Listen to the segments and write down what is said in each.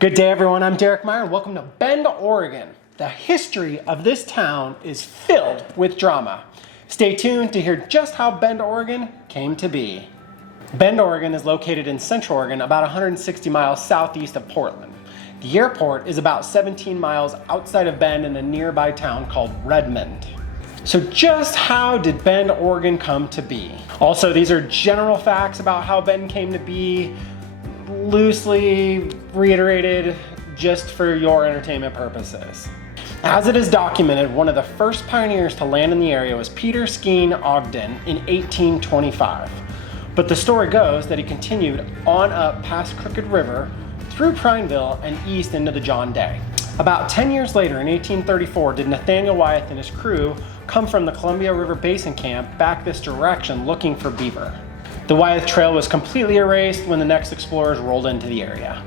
Good day, everyone. I'm Derek Meyer, and welcome to Bend, Oregon. The history of this town is filled with drama. Stay tuned to hear just how Bend, Oregon came to be. Bend, Oregon is located in Central Oregon, about 160 miles southeast of Portland. The airport is about 17 miles outside of Bend in a nearby town called Redmond. So just how did Bend, Oregon come to be? Also, these are general facts about how Bend came to be, loosely reiterated just for your entertainment purposes. As it is documented, one of the first pioneers to land in the area was Peter Skeen Ogden in 1825. But the story goes that he continued on up past Crooked River, through Prineville, and east into the John Day. About 10 years later, in 1834, did Nathaniel Wyeth and his crew come from the Columbia River Basin camp back this direction looking for beaver. The Wyeth Trail was completely erased when the next explorers rolled into the area.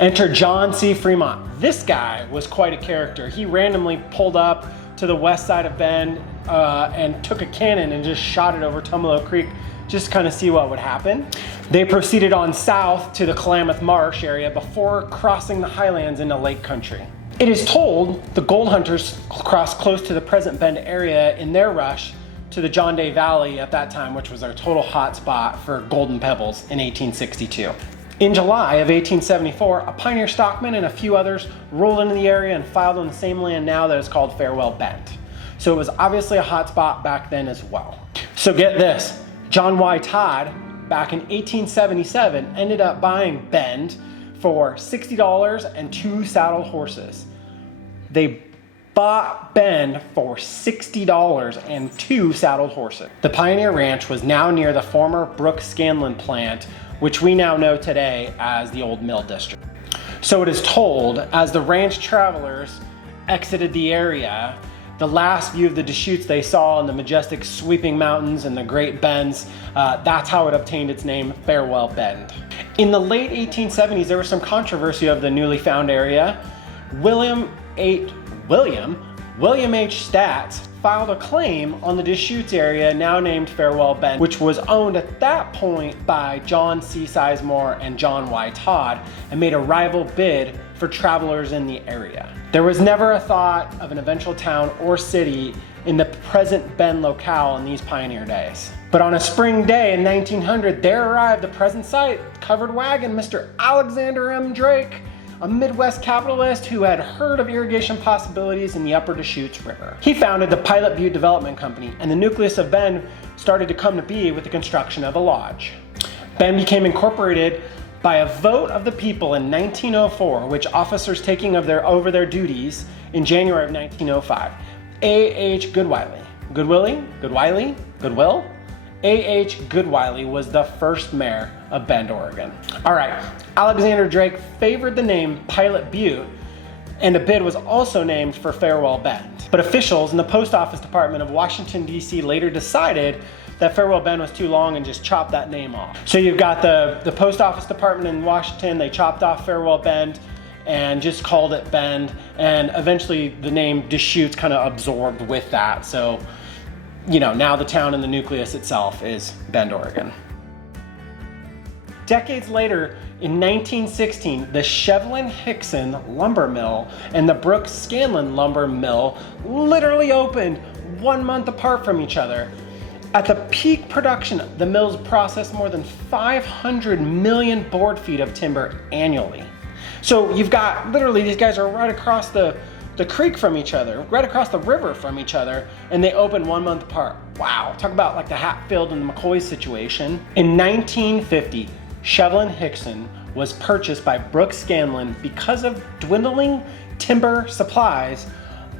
Enter John C. Fremont. This guy was quite a character. He randomly pulled up to the west side of Bend and took a cannon and just shot it over Tumalo Creek just to kind of see what would happen. They proceeded on south to the Klamath Marsh area before crossing the highlands into Lake Country. It is told the gold hunters crossed close to the present Bend area in their rush to the John Day Valley at that time, which was a total hot spot for golden pebbles in 1862. In July of 1874, a pioneer stockman and a few others rolled into the area and filed on the same land now that is called Farewell Bend. So it was obviously a hot spot back then as well. So get this, John Y. Todd, back in 1877, ended up buying Bend for $60 and 2 saddled horses. They bought Bend for $60 and 2 saddled horses. The Pioneer Ranch was now near the former Brooks Scanlon plant, which we now know today as the Old Mill District. So it is told, as the ranch travelers exited the area, the last view of the Deschutes they saw in the majestic sweeping mountains and the Great Bends, that's how it obtained its name, Farewell Bend. In the late 1870s, there was some controversy of the newly found area. William H. Statz filed a claim on the Deschutes area, now named Farewell Bend, which was owned at that point by John C. Sizemore and John Y. Todd, and made a rival bid for travelers in the area. There was never a thought of an eventual town or city in the present Bend locale in these pioneer days. But on a spring day in 1900, there arrived the present site, covered wagon, Mr. Alexander M. Drake, a Midwest capitalist who had heard of irrigation possibilities in the upper Deschutes River. He founded the Pilot Butte Development Company, and the nucleus of Bend started to come to be with the construction of a lodge. Bend became incorporated by a vote of the people in 1904, which officers taking over their duties in January of 1905. A.H. Goodwill A.H. Goodwill was the first mayor of Bend, Oregon. All right, Alexander Drake favored the name Pilot Butte, and a bid was also named for Farewell Bend. But officials in the Post Office Department of Washington, D.C. later decided that Farewell Bend was too long and just chopped that name off. So you've got the Post Office Department in Washington, they chopped off Farewell Bend and just called it Bend, and eventually the name Deschutes kind of absorbed with that. So, now the town and the nucleus itself is Bend, Oregon. Decades later, in 1916, the Shevlin-Hixon lumber mill and the Brooks Scanlon lumber mill literally opened 1 month apart from each other. At the peak production, the mills processed more than 500 million board feet of timber annually. So you've got, literally, these guys are right across the creek from each other, right across the river from each other, and they open 1 month apart. Wow, talk about like the Hatfield and the McCoy situation. In 1950, Shevlin-Hixon was purchased by Brooks Scanlon because of dwindling timber supplies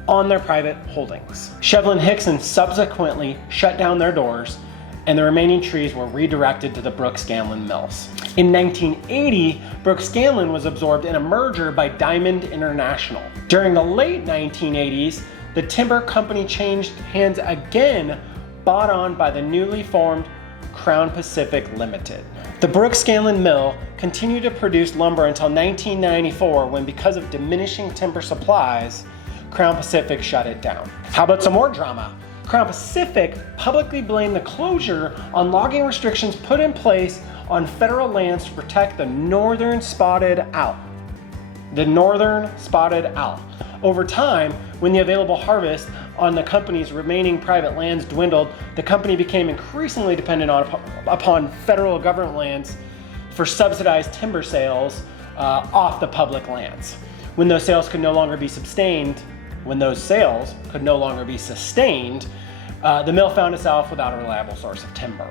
on their private holdings. Shevlin-Hixon subsequently shut down their doors, and the remaining trees were redirected to the Brooks Scanlon mills. In 1980, Brooks Scanlon was absorbed in a merger by Diamond International. During the late 1980s, the timber company changed hands again, bought on by the newly formed Crown Pacific Limited. The Brooks Scanlon mill continued to produce lumber until 1994, when, because of diminishing timber supplies, Crown Pacific shut it down. How about some more drama? Crown Pacific publicly blamed the closure on logging restrictions put in place on federal lands to protect the northern spotted owl. the northern spotted owl. Over time, when the available harvest on the company's remaining private lands dwindled, the company became increasingly dependent upon federal government lands for subsidized timber sales off the public lands. When those sales could no longer be sustained, the mill found itself without a reliable source of timber.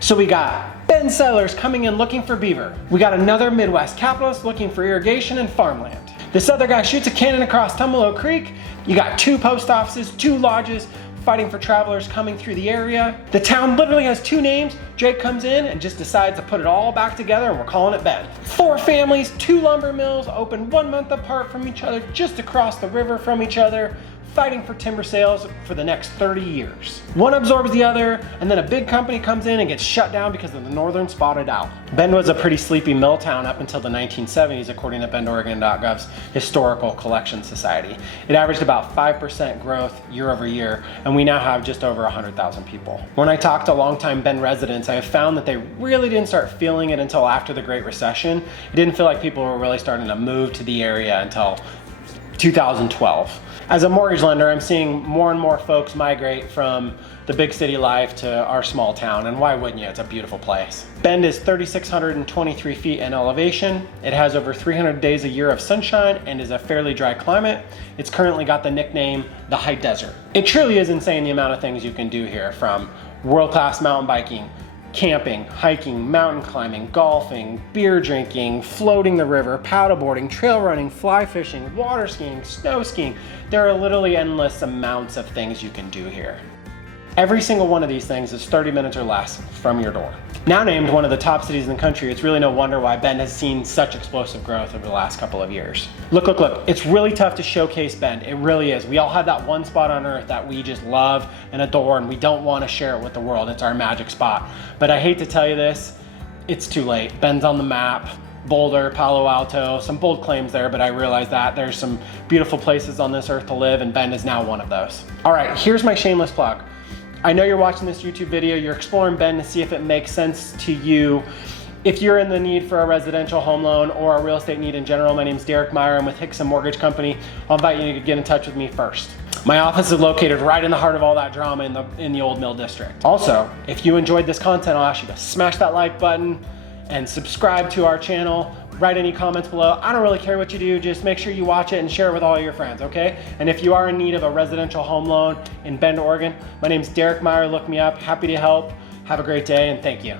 So we got Ben Sellers coming in looking for beaver. We got another Midwest capitalist looking for irrigation and farmland. This other guy shoots a cannon across Tumalo Creek. You got 2 post offices, 2 lodges fighting for travelers coming through the area. The town literally has 2 names. Drake comes in and just decides to put it all back together, and we're calling it Ben. 4 families, 2 lumber mills, open 1 month apart from each other, just across the river from each other, fighting for timber sales for the next 30 years. One absorbs the other, and then a big company comes in and gets shut down because of the northern spotted owl. Bend was a pretty sleepy mill town up until the 1970s, according to BendOregon.gov's Historical Collection Society. It averaged about 5% growth year over year, and we now have just over 100,000 people. When I talked to longtime Bend residents, I have found that they really didn't start feeling it until after the Great Recession. It didn't feel like people were really starting to move to the area until 2012. As a mortgage lender, I'm seeing more and more folks migrate from the big city life to our small town, and why wouldn't you? It's a beautiful place. Bend is 3,623 feet in elevation. It has over 300 days a year of sunshine and is a fairly dry climate. It's currently got the nickname the High Desert. It truly is insane the amount of things you can do here, from world-class mountain biking, camping, hiking, mountain climbing, golfing, beer drinking, floating the river, paddleboarding, trail running, fly fishing, water skiing, snow skiing. There are literally endless amounts of things you can do here. Every single one of these things is 30 minutes or less from your door. Now named one of the top cities in the country, it's really no wonder why Bend has seen such explosive growth over the last couple of years. Look, it's really tough to showcase Bend. It really is. We all have that one spot on earth that we just love and adore, and we don't want to share it with the world. It's our magic spot. But I hate to tell you this, it's too late. Bend's on the map. Boulder, Palo Alto, some bold claims there, but I realize that there's some beautiful places on this earth to live, and Bend is now one of those. All right, here's my shameless plug. I know you're watching this YouTube video, you're exploring Bend to see if it makes sense to you. If you're in the need for a residential home loan or a real estate need in general, my name's Derek Meyer. I'm with Hixon Mortgage Co. I'll invite you to get in touch with me first. My office is located right in the heart of all that drama in the Old Mill District. Also, if you enjoyed this content, I'll ask you to smash that like button and subscribe to our channel. Write any comments below. I don't really care what you do, just make sure you watch it and share it with all your friends, okay? And if you are in need of a residential home loan in Bend, Oregon, my name's Derek Meyer, look me up, happy to help. Have a great day and thank you.